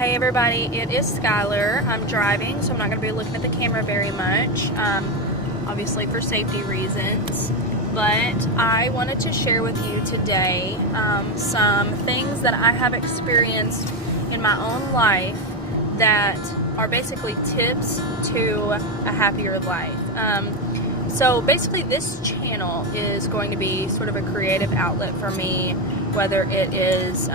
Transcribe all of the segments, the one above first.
Hey everybody, it is Skylar. I'm driving, so I'm not going to be looking at the camera very much, obviously for safety reasons. But I wanted to share with you today some things that I have experienced in my own life that are basically tips to a happier life. So basically this channel is going to be sort of a creative outlet for me, whether it is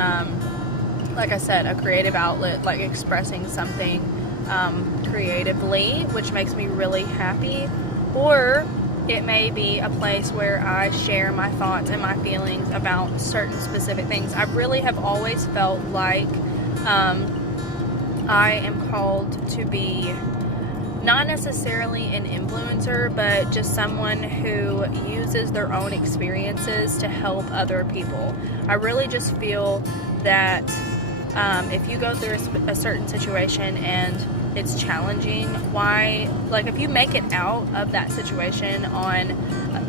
like I said, a creative outlet, like expressing something creatively, which makes me really happy, or it may be a place where I share my thoughts and my feelings about certain specific things. I really have always felt like I am called to be not necessarily an influencer, but just someone who uses their own experiences to help other people. I really just feel that if you go through a certain situation and it's challenging, like if you make it out of that situation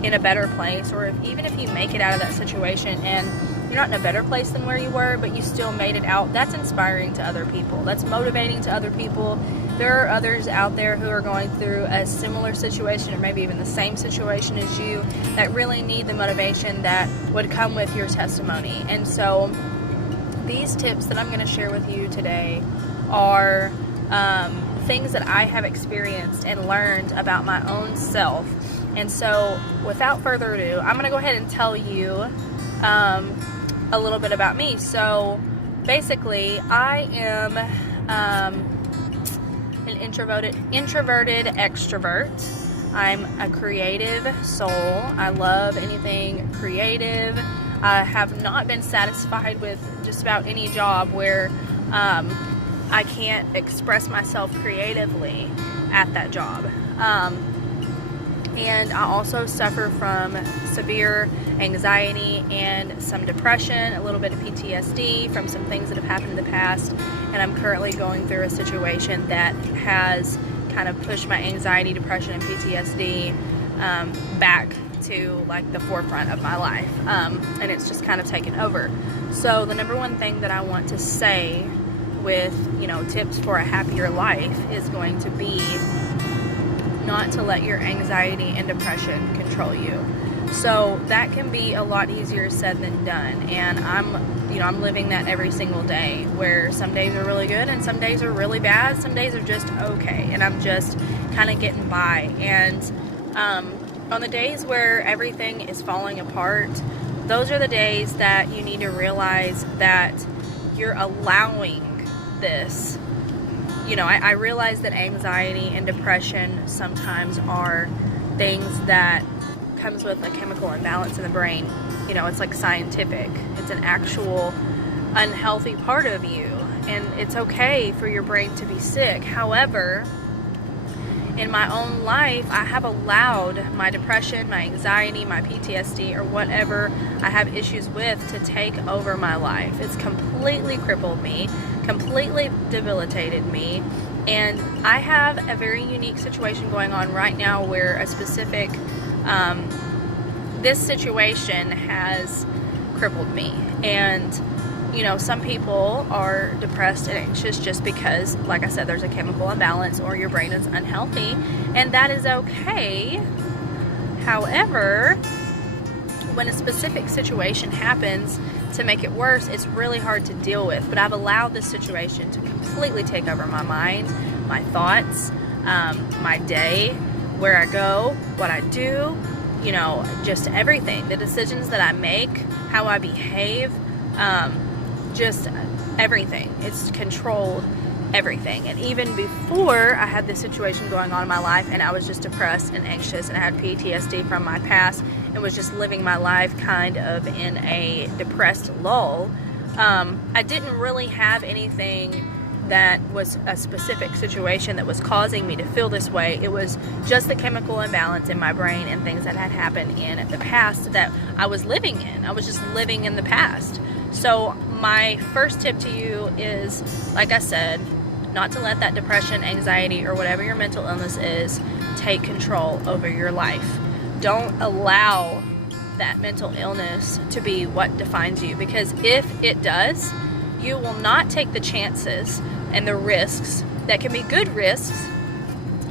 in a better place, or even if you make it out of that situation and you're not in a better place than where you were, but you still made it out, that's inspiring to other people. That's motivating to other people. There are others out there who are going through a similar situation, or maybe even the same situation as you, that really need the motivation that would come with your testimony. And so these tips that I'm going to share with you today are things that I have experienced and learned about my own self. And so without further ado, I'm going to go ahead and tell you a little bit about me. So basically, I am an introverted extrovert. I'm a creative soul. I love anything creative. I have not been satisfied with just about any job where I can't express myself creatively at that job. And I also suffer from severe anxiety and some depression, a little bit of PTSD from some things that have happened in the past. And I'm currently going through a situation that has kind of pushed my anxiety, depression, and PTSD back to like the forefront of my life, and it's just kind of taken over. So the number one thing that I want to say with, tips for a happier life is going to be not to let your anxiety and depression control you. So that can be a lot easier said than done, and I'm living that every single day, where some days are really good and some days are really bad. Some days are just okay, and I'm just kind of getting by. And on the days where everything is falling apart, those are the days that you need to realize that you're allowing this. I realize that anxiety and depression sometimes are things that comes with a chemical imbalance in the brain. It's like scientific. It's an actual unhealthy part of you, and it's okay for your brain to be sick. However, in my own life, I have allowed my depression, my anxiety, my PTSD, or whatever I have issues with to take over my life. It's completely crippled me, completely debilitated me, and I have a very unique situation going on right now where this situation has crippled me. And some people are depressed and anxious just because, like I said, there's a chemical imbalance or your brain is unhealthy, and that is okay. However, when a specific situation happens to make it worse, it's really hard to deal with. But I've allowed this situation to completely take over my mind, my thoughts, my day, where I go, what I do, just everything. The decisions that I make, how I behave, just everything. It's controlled everything. And even before I had this situation going on in my life and I was just depressed and anxious and I had PTSD from my past and was just living my life kind of in a depressed lull, I didn't really have anything that was a specific situation that was causing me to feel this way. It was just the chemical imbalance in my brain and things that had happened in the past that I was living in. I was just living in the past. So my first tip to you is, like I said, not to let that depression, anxiety, or whatever your mental illness is take control over your life. Don't allow that mental illness to be what defines you, because if it does, you will not take the chances and the risks that can be good risks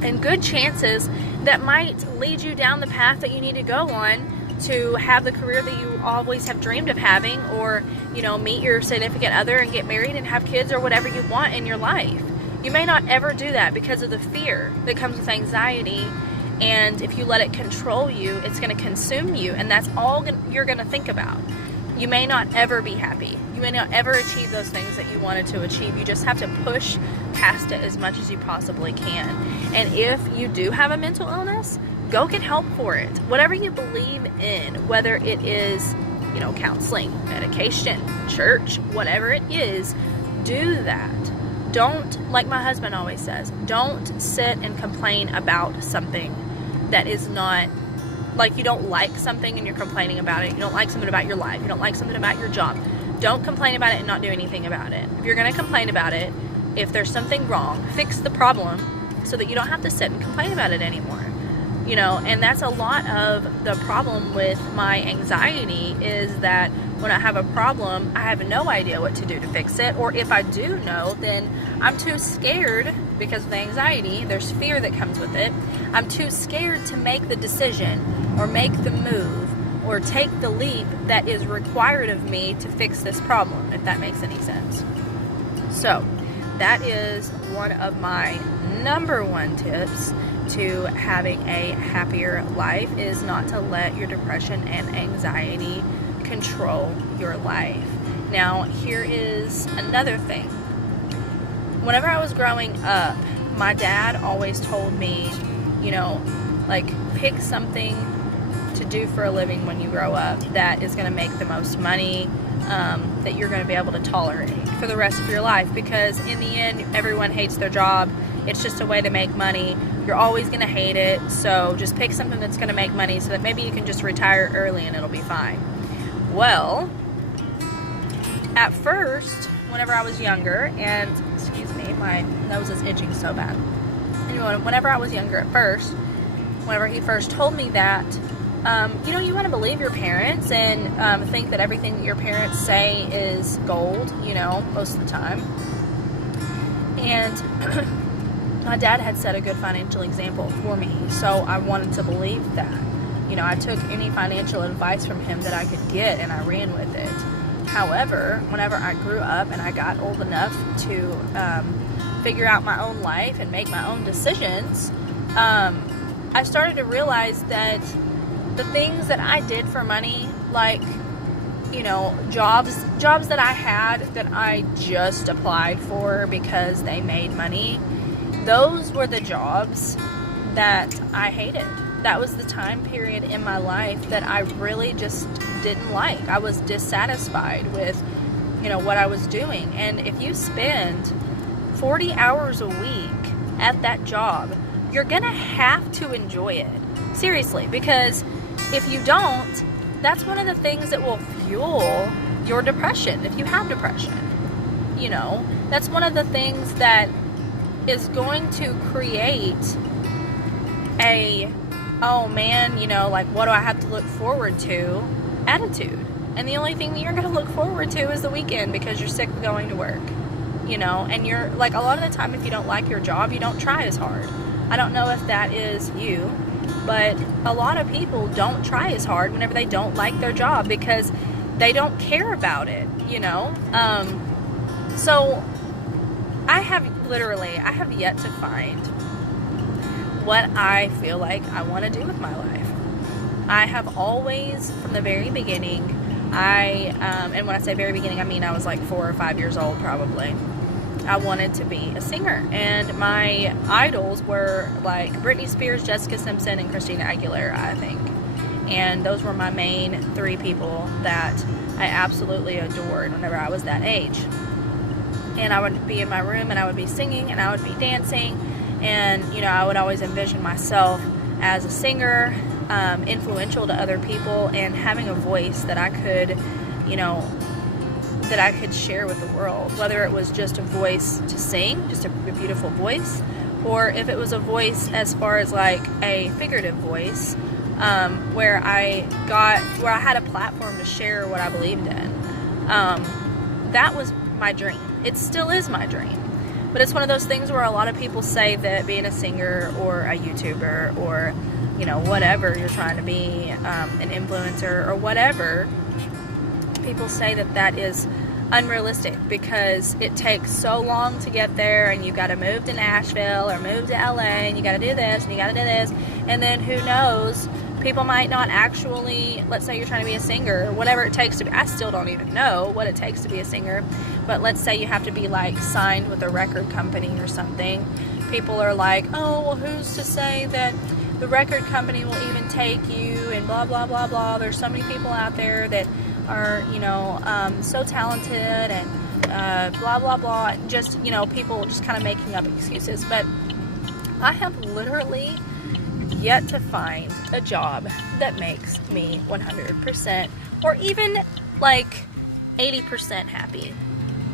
and good chances that might lead you down the path that you need to go on to have the career that you always have dreamed of having, or, you know, meet your significant other and get married and have kids or whatever you want in your life. You may not ever do that because of the fear that comes with anxiety, and if you let it control you, it's going to consume you, and that's all you're going to think about. You may not ever be happy. You may not ever achieve those things that you wanted to achieve. You just have to push past it as much as you possibly can. And if you do have a mental illness, go get help for it. Whatever you believe in, whether it is, you know, counseling, medication, church, whatever it is, do that. Don't, like my husband always says, don't sit and complain about something that is not, like, you don't like something and you're complaining about it. You don't like something about your life. You don't like something about your job. Don't complain about it and not do anything about it. If you're going to complain about it, if there's something wrong, fix the problem so that you don't have to sit and complain about it anymore. You know, and that's a lot of the problem with my anxiety, is that when I have a problem, I have no idea what to do to fix it. Or if I do know, then I'm too scared because of the anxiety. There's fear that comes with it. I'm too scared to make the decision or make the move or take the leap that is required of me to fix this problem, if that makes any sense. So that is one of my number one tips to having a happier life, is not to let your depression and anxiety control your life. Now, here is another thing. Whenever I was growing up, my dad always told me, you know, like, pick something to do for a living when you grow up that is going to make the most money, that you're going to be able to tolerate for the rest of your life, because in the end, everyone hates their job. It's just a way to make money. You're always going to hate it, so just pick something that's going to make money so that maybe you can just retire early and it'll be fine. Well, at first, whenever I was younger, and, excuse me, my nose is itching so bad. Anyway, whenever I was younger at first, whenever he first told me that, you know, you want to believe your parents and think that everything that your parents say is gold, you know, most of the time. And my dad had set a good financial example for me, so I wanted to believe that. You know, I took any financial advice from him that I could get and I ran with it. However, whenever I grew up and I got old enough to figure out my own life and make my own decisions, I started to realize that the things that I did for money, like, you know, jobs that I had that I just applied for because they made money, those were the jobs that I hated. That was the time period in my life that I really just didn't like. I was dissatisfied with, you know, what I was doing. And if you spend 40 hours a week at that job, you're gonna have to enjoy it. Seriously, because if you don't, that's one of the things that will fuel your depression. If you have depression, you know, that's one of the things that is going to create a, oh man, you know, like, what do I have to look forward to attitude. And the only thing that you're going to look forward to is the weekend because you're sick of going to work, you know. And you're, like, a lot of the time, if you don't like your job, you don't try as hard. I don't know if that is you, but a lot of people don't try as hard whenever they don't like their job because they don't care about it, you know. So I have yet to find what I feel like I want to do with my life. I have always, from the very beginning, and when I say very beginning, I mean I was like 4 or 5 years old probably. I wanted to be a singer, and my idols were like Britney Spears, Jessica Simpson, and Christina Aguilera, I think. And those were my main 3 people that I absolutely adored whenever I was that age. And I would be in my room and I would be singing and I would be dancing, and, you know, I would always envision myself as a singer, influential to other people, and having a voice that I could, you know, that I could share with the world, whether it was just a voice to sing, just a beautiful voice, or if it was a voice as far as like a figurative voice, where I had a platform to share what I believed in. That was my dream. It still is my dream. But it's one of those things where a lot of people say that being a singer or a YouTuber or, you know, whatever you're trying to be, an influencer or whatever, people say that that is unrealistic because it takes so long to get there, and you got to move to Nashville or move to LA, and you got to do this and you got to do this, and then who knows, people might not actually, let's say you're trying to be a singer or whatever it takes to be, I still don't even know what it takes to be a singer, but let's say you have to be like signed with a record company or something. People are like, oh, well, who's to say that the record company will even take you, and blah blah blah blah. There's so many people out there that are, you know, so talented, and blah blah blah. Just, you know, people just kind of making up excuses. But I have literally yet to find a job that makes me 100% or even like 80% happy.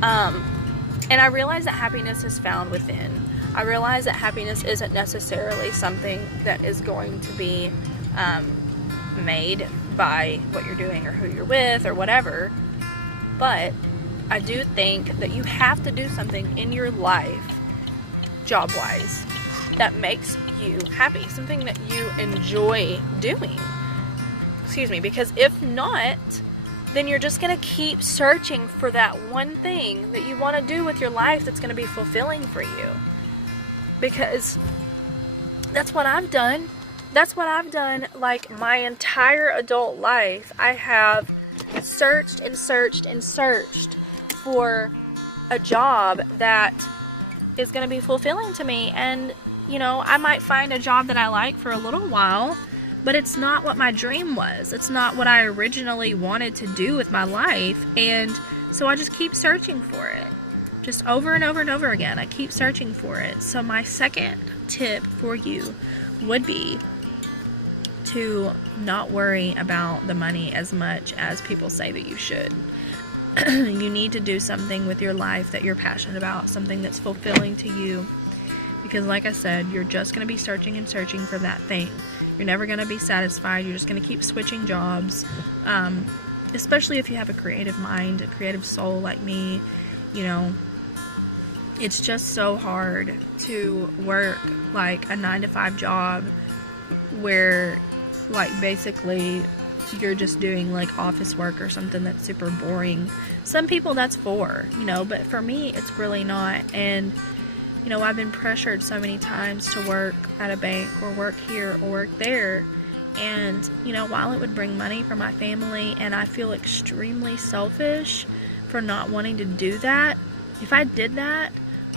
And I realize that happiness is found within. I realize that happiness isn't necessarily something that is going to be made by what you're doing or who you're with or whatever. But I do think that you have to do something in your life, job-wise, that makes you happy, something that you enjoy doing. Excuse me, because if not, then you're just going to keep searching for that one thing that you want to do with your life that's going to be fulfilling for you. Because that's what I've done. That's what I've done like my entire adult life. I have searched and searched and searched for a job that is going to be fulfilling to me. And, you know, I might find a job that I like for a little while, but it's not what my dream was. It's not what I originally wanted to do with my life. And so I just keep searching for it. Just over and over and over again. I keep searching for it. So my second tip for you would be to not worry about the money as much as people say that you should. You need to do something with your life that you're passionate about, something that's fulfilling to you. Because like I said, you're just going to be searching and searching for that thing. You're never going to be satisfied. You're just going to keep switching jobs. Especially if you have a creative mind, a creative soul like me. You know, it's just so hard to work like a 9-to-5 job where like basically you're just doing like office work or something that's super boring. Some people that's for, you know, but for me it's really not. And you know, I've been pressured so many times to work at a bank or work here or work there. And, you know, while it would bring money for my family and I feel extremely selfish for not wanting to do that, if I did that,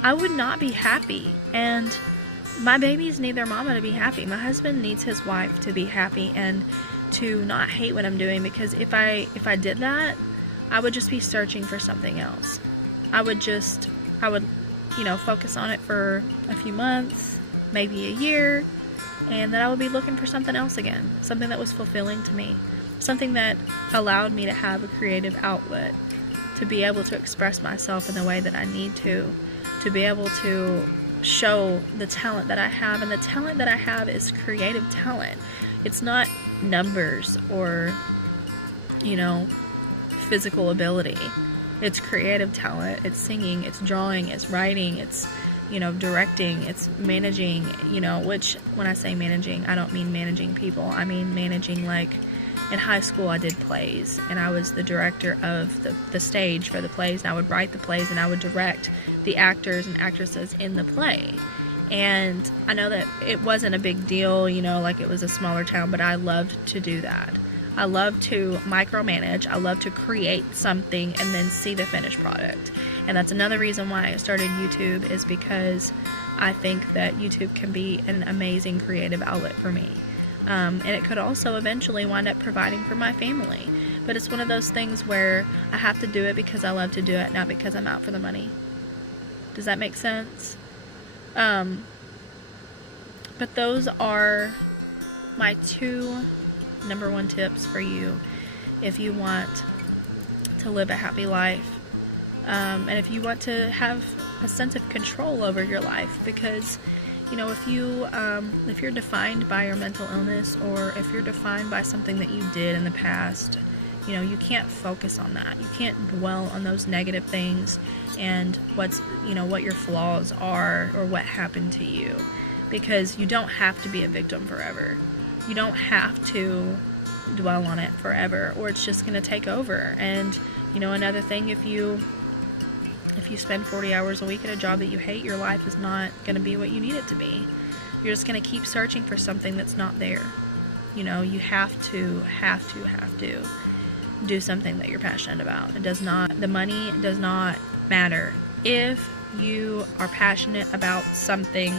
I would not be happy. And my babies need their mama to be happy. My husband needs his wife to be happy and to not hate what I'm doing. Because if I did that, I would just be searching for something else. I would, you know, focus on it for a few months, maybe a year, and then I would be looking for something else again. Something that was fulfilling to me. Something that allowed me to have a creative outlet, to be able to express myself in the way that I need to be able to show the talent that I have. And the talent that I have is creative talent. It's not numbers or, you know, physical ability. It's creative talent. It's singing, it's drawing, it's writing, it's, you know, directing, it's managing, you know, which when I say managing, I don't mean managing people. I mean managing, like in high school I did plays and I was the director of the stage for the plays, and I would write the plays and I would direct the actors and actresses in the play. And I know that it wasn't a big deal, you know, like it was a smaller town, but I loved to do that. I love to micromanage. I love to create something and then see the finished product. And that's another reason why I started YouTube, is because I think that YouTube can be an amazing creative outlet for me. And it could also eventually wind up providing for my family. But it's one of those things where I have to do it because I love to do it, not because I'm out for the money. Does that make sense? But those are my two number one tips for you if you want to live a happy life, and if you want to have a sense of control over your life. Because, you know, if you're defined by your mental illness, or if you're defined by something that you did in the past, You know, you can't focus on that. You can't dwell on those negative things and what's, you know, what your flaws are or what happened to you, because you don't have to be a victim forever. You don't have to dwell on it forever, or it's just going to take over. And, you know, another thing, if you spend 40 hours a week at a job that you hate, your life is not going to be what you need it to be. You're just going to keep searching for something that's not there. You know, you have to do something that you're passionate about. The money does not matter. If you are passionate about something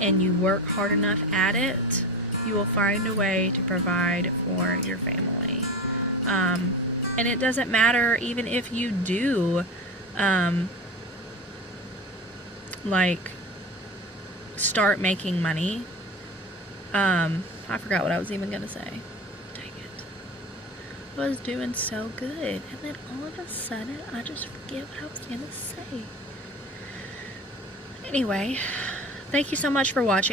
and you work hard enough at it, you will find a way to provide for your family. And it doesn't matter even if you do, like, start making money. I forgot what I was even gonna say. Dang it. I was doing so good, and then all of a sudden I just forget what I was gonna say. Anyway, thank you so much for watching.